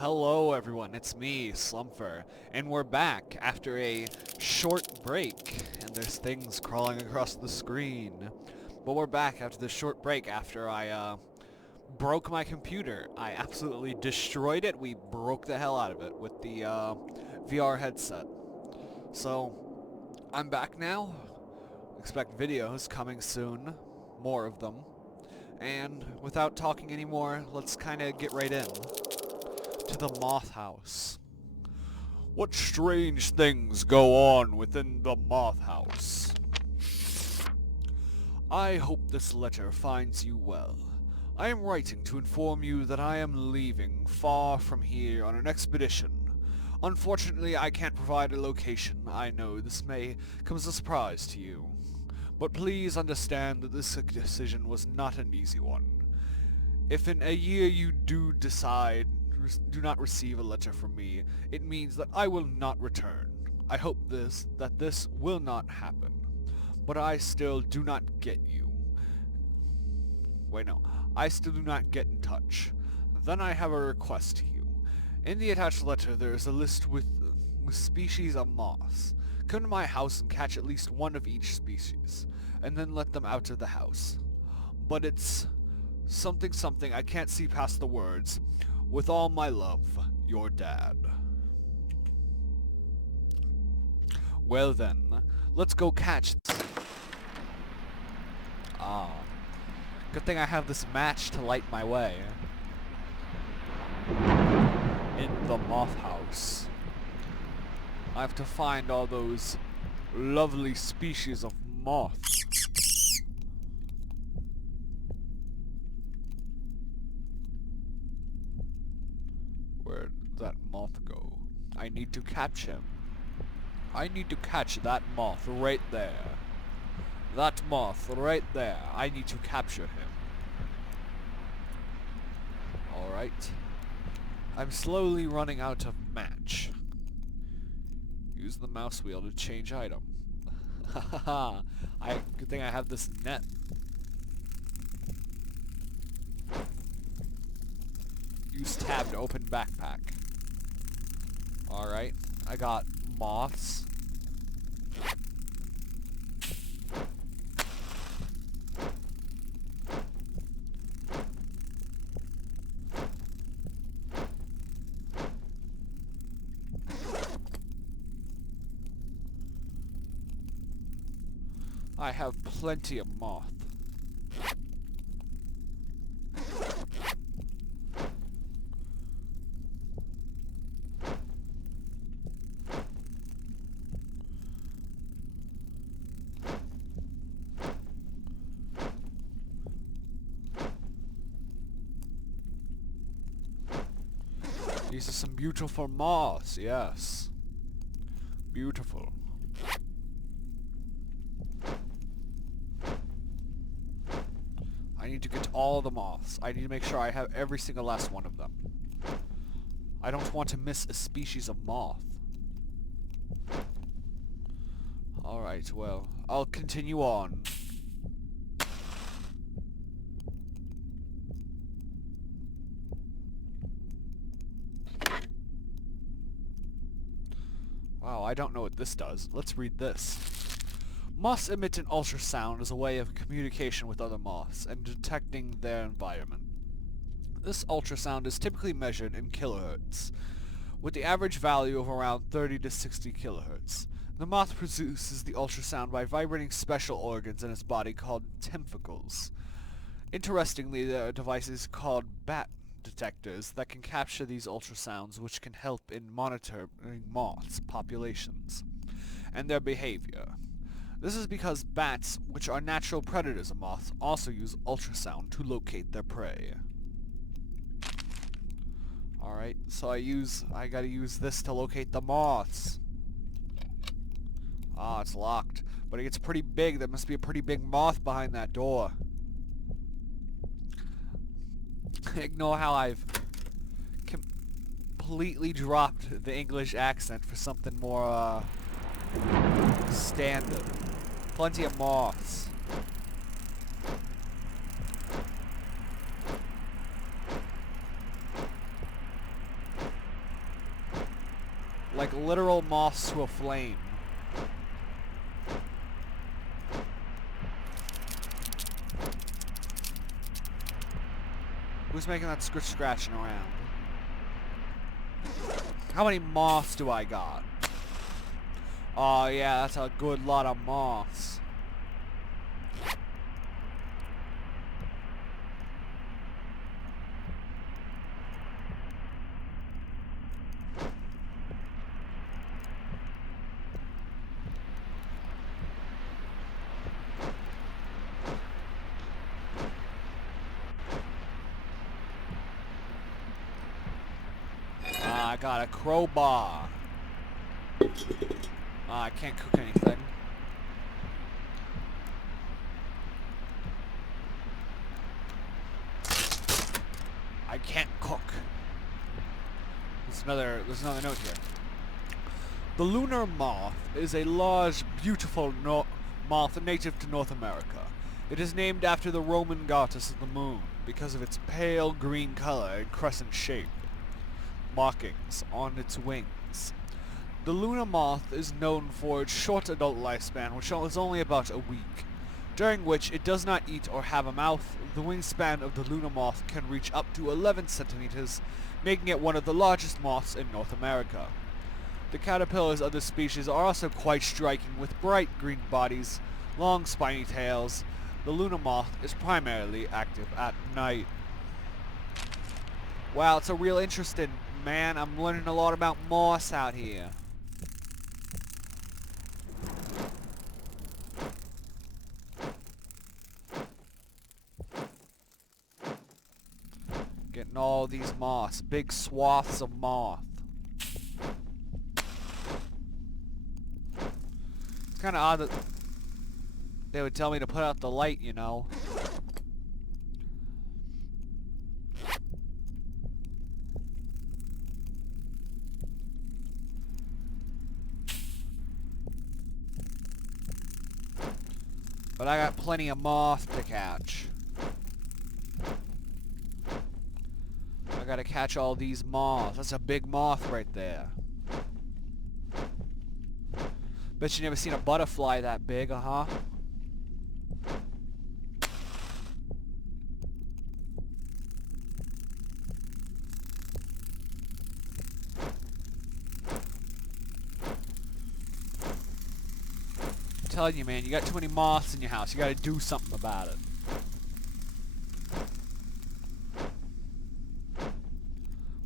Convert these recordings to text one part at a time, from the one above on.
Hello everyone, it's me, Slumfer, and we're back after a short break, and there's things crawling across the screen. But we're back after this short break after I broke my computer. I absolutely destroyed it. We broke the hell out of it with the VR headset. So, I'm back now. Expect videos coming soon, more of them. And without talking anymore, let's kind of get right in to the Moth House. What strange things go on within the Moth House? I hope this letter finds you well. I am writing to inform you that I am leaving far from here on an expedition. Unfortunately, I can't provide a location. I know this may come as a surprise to you. But please understand that this decision was not an easy one. If in a year you do not receive a letter from me, it means that I will not return. I hope that this will not happen. But I still do not get you. Wait, no. I still do not get in touch. Then I have a request to you. In the attached letter there is a list with species of moths. Come to my house and catch at least one of each species, and then let them out of the house. But it's something something, I can't see past the words. With all my love, your dad. Well then, let's go catch this. Ah, good thing I have this match to light my way. In the Moth House. I have to find all those lovely species of moths. Where'd that moth go? I need to catch him. I need to catch that moth right there. That moth right there. I need to capture him. Alright. I'm slowly running out of match. Use the mouse wheel to change item. Haha. Good thing I have this net. Use tab to open backpack. Alright, I got moths. I have plenty of moth. These are some beautiful moths, yes. Beautiful. I need to get all the moths. I need to make sure I have every single last one of them. I don't want to miss a species of moth. Alright, well, I'll continue on. Wow, I don't know what this does. Let's read this. Moths emit an ultrasound as a way of communication with other moths and detecting their environment. This ultrasound is typically measured in kilohertz, with the average value of around 30 to 60 kilohertz. The moth produces the ultrasound by vibrating special organs in its body called tymphicals. Interestingly, there are devices called bat detectors that can capture these ultrasounds, which can help in monitoring moths' populations and their behavior. This is because bats, which are natural predators of moths, also use ultrasound to locate their prey. Alright, so I gotta use this to locate the moths. Ah, it's locked. But it gets pretty big. There must be a pretty big moth behind that door. Ignore how I've completely dropped the English accent for something more, standard. Plenty of moths. Like literal moths to a flame. Who's making that scratching around? How many moths do I got? Oh yeah, that's a good lot of moths. I got a crowbar. I can't cook anything. I can't cook. There's another note here. The lunar moth is a large, beautiful moth native to North America. It is named after the Roman goddess of the moon because of its pale green color and crescent shape markings on its wings. The lunar moth is known for its short adult lifespan, which is only about a week, during which it does not eat or have a mouth. The wingspan of the lunar moth can reach up to 11 centimeters, making it one of the largest moths in North America. The caterpillars of this species are also quite striking, with bright green bodies, long spiny tails. The lunar moth is primarily active at night. Wow, it's a real interesting, man. I'm learning a lot about moths out here. Getting all these moths, big swaths of moth. It's kind of odd that they would tell me to put out the light, you know. But I got plenty of moth to catch. I gotta catch all these moths. That's a big moth right there. Bet you never seen a butterfly that big, huh? I'm telling you, man, you got too many moths in your house. You gotta do something about it.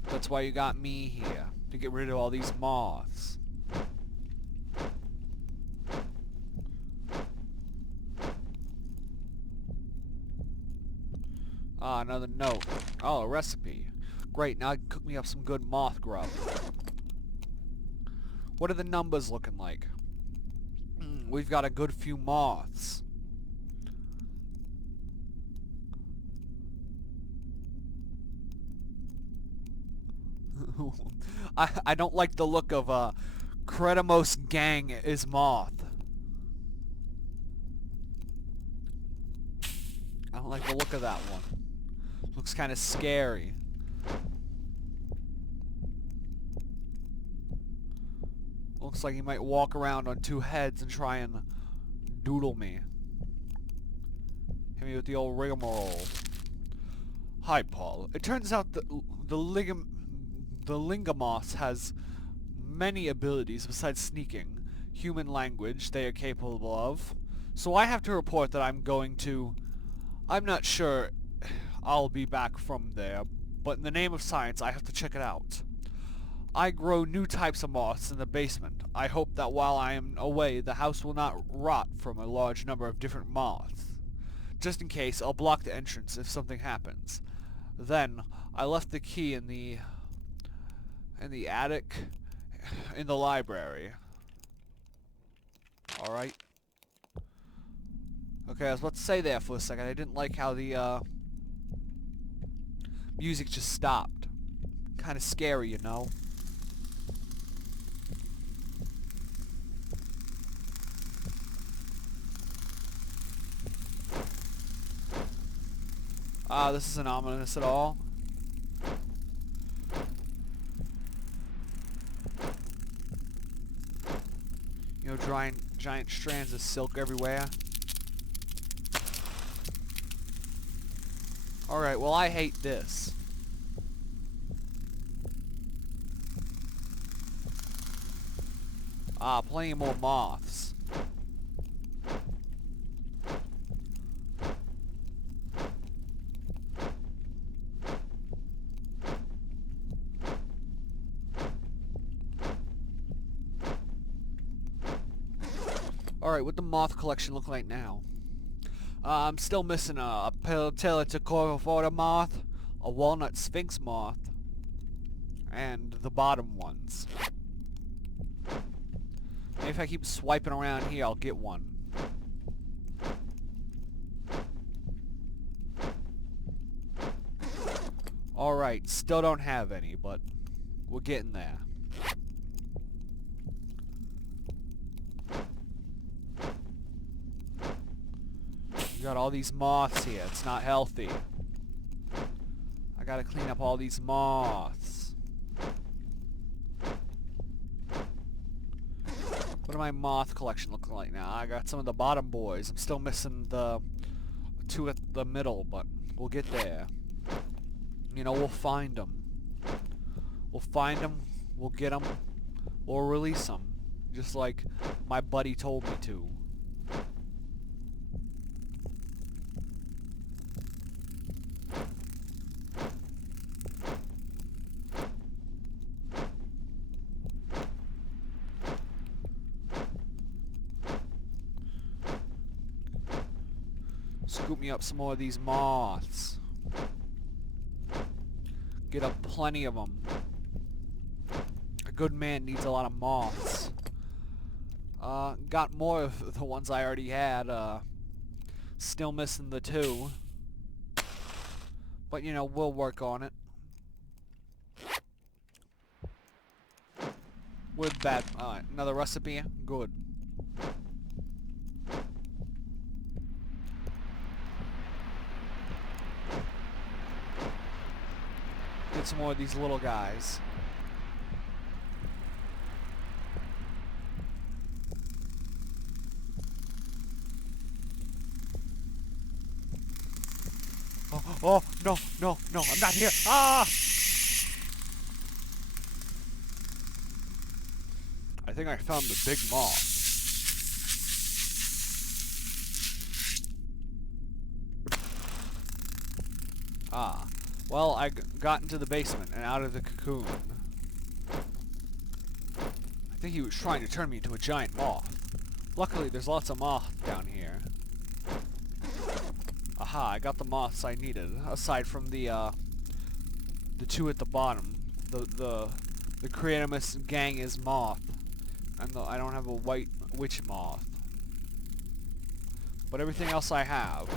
That's why you got me here, to get rid of all these moths. Ah, another note. Oh, a recipe. Great, now I can cook me up some good moth grub. What are the numbers looking like? We've got a good few moths. I don't like the look of Credimos gang is moth. I don't like the look of that one. Looks kind of scary. Looks like he might walk around on two heads and try and doodle me. Hit me with the old rigmarole. Hi, Paul. It turns out that the Lingamoth has many abilities besides sneaking. Human language they are capable of. So I have to report that I'm not sure I'll be back from there, but in the name of science, I have to check it out. I grow new types of moths in the basement. I hope that while I am away, the house will not rot from a large number of different moths. Just in case, I'll block the entrance if something happens. Then, I left the key in the attic, in the library. Alright. Okay, I was about to say there for a second, I didn't like how the, music just stopped. Kinda scary, you know? This isn't ominous at all. You know, giant strands of silk everywhere. Alright, well I hate this. Ah, plenty more moths. Alright, what the moth collection look like now? I'm still missing a Peliticophora moth, a walnut sphinx moth, and the bottom ones. Maybe if I keep swiping around here, I'll get one. Alright, still don't have any, but we're getting there. You got all these moths here. It's not healthy. I gotta clean up all these moths. What do my moth collection look like now? I got some of the bottom boys. I'm still missing the two at the middle, but we'll get there. You know, we'll find them. We'll find them. We'll get them. We'll release them. Just like my buddy told me to. Scoop me up some more of these moths. Get up plenty of them. A good man needs a lot of moths. Got more of the ones I already had. Still missing the two. But, you know, we'll work on it. With bad... another recipe? Good. Get some more of these little guys. Oh, no, no, no, I'm not here. Ah! I think I found the big moth. Ah. Well, I got into the basement and out of the cocoon. I think he was trying to turn me into a giant moth. Luckily, there's lots of moth down here. Aha, I got the moths I needed, aside from the two at the bottom. The Creatimus Gangus moth. And I don't have a white witch moth. But everything else I have.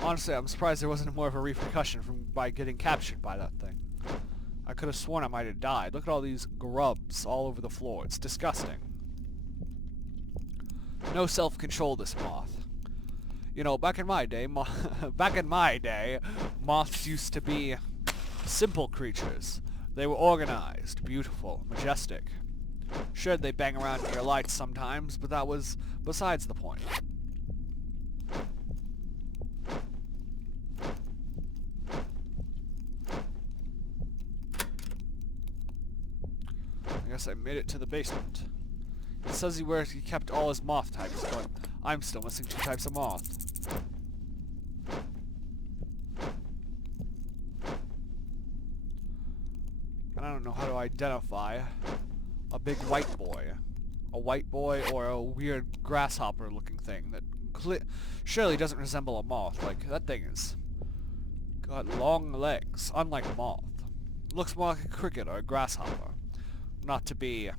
Honestly, I'm surprised there wasn't more of a repercussion by getting captured by that thing. I could have sworn I might have died. Look at all these grubs all over the floor. It's disgusting. No self-control, this moth. You know, back in my day, moths used to be simple creatures. They were organized, beautiful, majestic. Sure, they bang around in your lights sometimes, but that was besides the point. I guess I made it to the basement. It says he kept all his moth types, but I'm still missing 2 types of moth. And I don't know how to identify a big white boy. A white boy or a weird grasshopper looking thing that surely doesn't resemble a moth. Like, that thing has got long legs, unlike moth. It looks more like a cricket or a grasshopper. Not to be,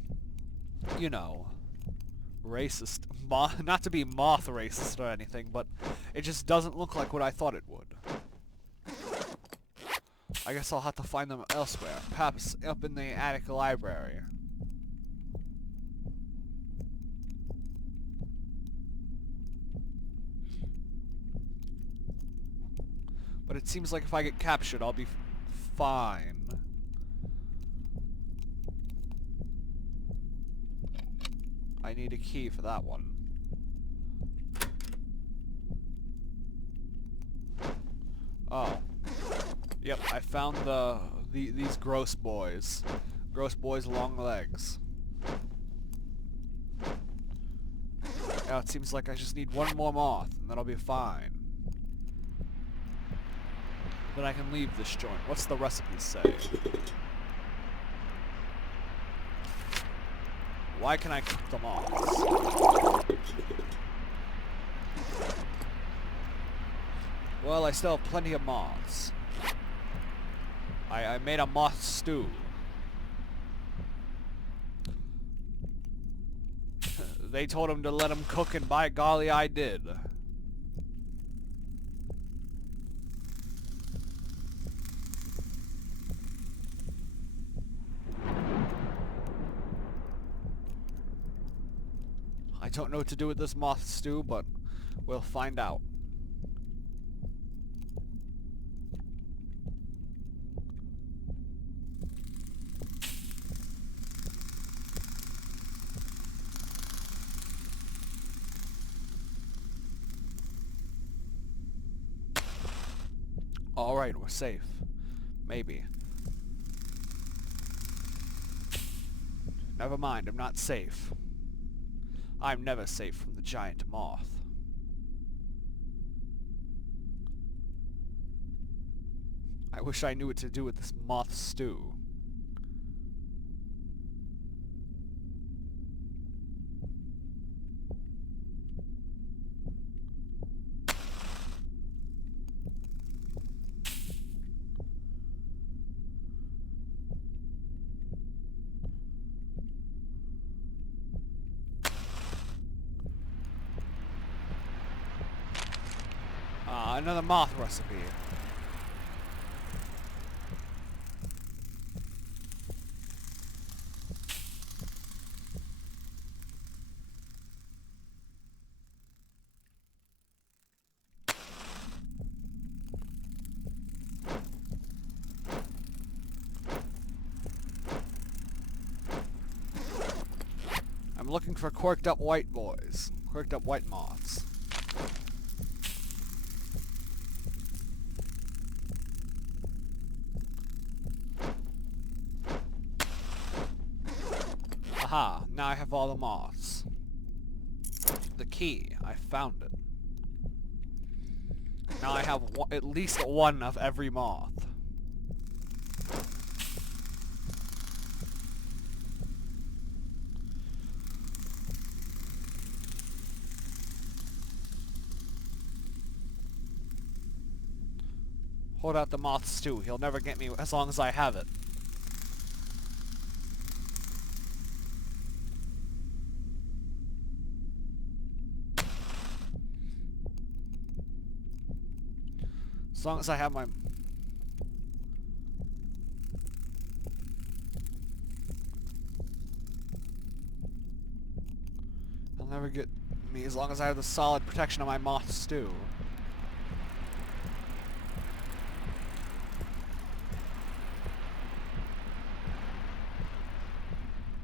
you know, racist. Not to be moth racist or anything, but it just doesn't look like what I thought it would. I guess I'll have to find them elsewhere. Perhaps up in the attic library. it seems like if I get captured, I'll be fine. I need a key for that one. Oh. Yep, I found these gross boys. Gross boys, long legs. Now it seems like I just need one more moth, and then I'll be fine. Then I can leave this joint. What's the recipe say? Why can I cook the moths? Well, I still have plenty of moths. I made a moth stew. They told him to let him cook, and by golly, I did. I don't know what to do with this moth stew, but we'll find out. Alright, we're safe. Maybe. Never mind, I'm not safe. I'm never safe from the giant moth. I wish I knew what to do with this moth stew. Another moth recipe. I'm looking for quirked up white boys. Quirked up white moths. Aha, now I have all the moths. The key, I found it. Now I have at least one of every moth. Hold out the moth stew. He'll never get me as long as I have it. As long as I have my... He'll never get me as long as I have the solid protection of my moth stew.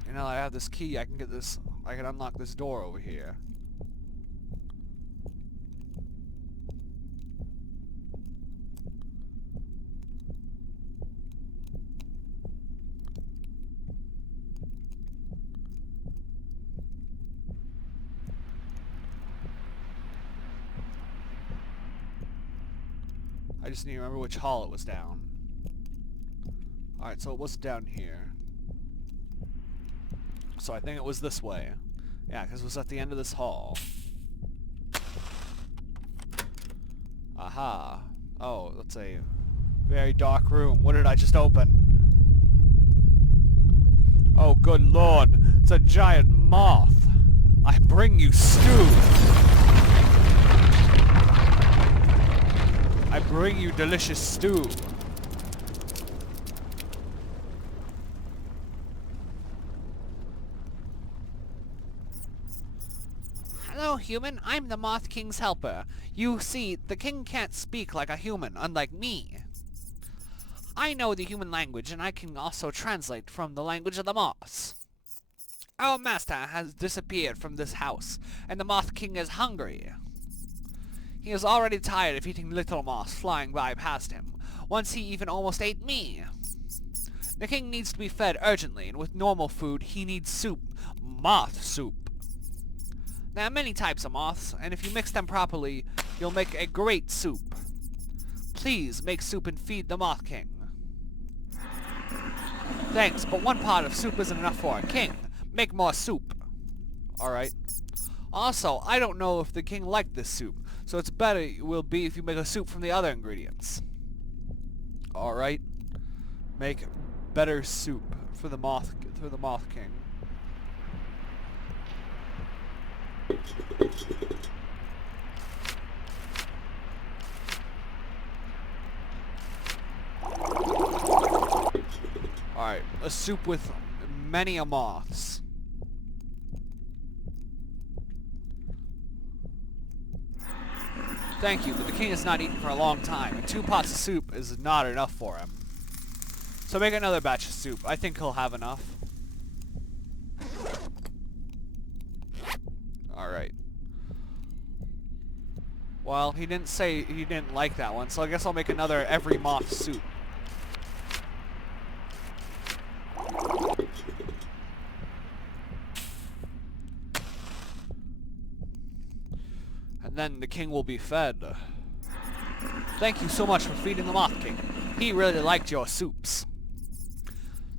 You know, I have this key, I can get this... I can unlock this door over here. I just need to remember which hall it was down. Alright, so it was down here. So I think it was this way. Yeah, because it was at the end of this hall. Aha. Oh, that's a very dark room. What did I just open? Oh, good lord. It's a giant moth. I bring you stew. I bring you delicious stew. Hello, human. I'm the Moth King's helper. You see, the king can't speak like a human, unlike me. I know the human language, and I can also translate from the language of the moths. Our master has disappeared from this house, and the Moth King is hungry. He is already tired of eating little moths flying by past him. Once he even almost ate me. The king needs to be fed urgently, and with normal food, he needs soup. Moth soup. There are many types of moths, and if you mix them properly, you'll make a great soup. Please make soup and feed the Moth King. Thanks, but one pot of soup isn't enough for a king. Make more soup. Alright. Also, I don't know if the king liked this soup, so it's better it will be if you make a soup from the other ingredients. Alright. Make better soup for the Moth King. Alright, a soup with many moths. Thank you, but the king has not eaten for a long time, and 2 pots of soup is not enough for him. So make another batch of soup. I think he'll have enough. Alright. Well, he didn't say he didn't like that one, so I guess I'll make another every moth soup. And then the king will be fed. Thank you so much for feeding the Moth King. He really liked your soups.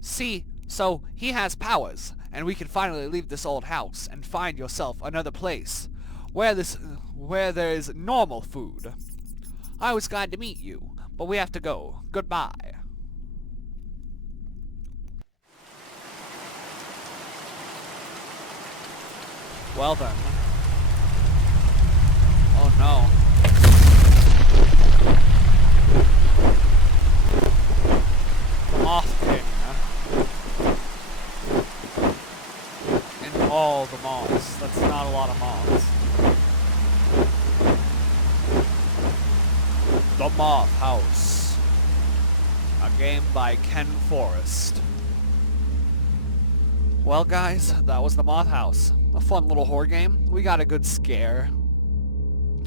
See, so he has powers, and we can finally leave this old house and find yourself another place where there is normal food. I was glad to meet you, but we have to go. Goodbye. Well then. Oh no. The Moth King. And all the moths. That's not a lot of moths. The Moth House. A game by Ken Forrest. Well guys, that was The Moth House. A fun little horror game. We got a good scare.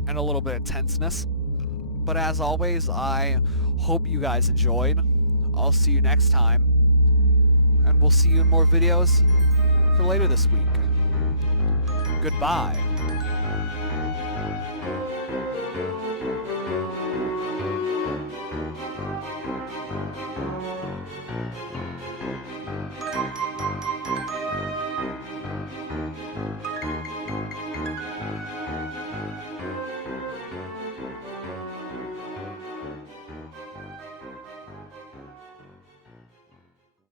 And a little bit of tenseness. But as always, I hope you guys enjoyed. I'll see you next time. And we'll see you in more videos for later this week. Goodbye.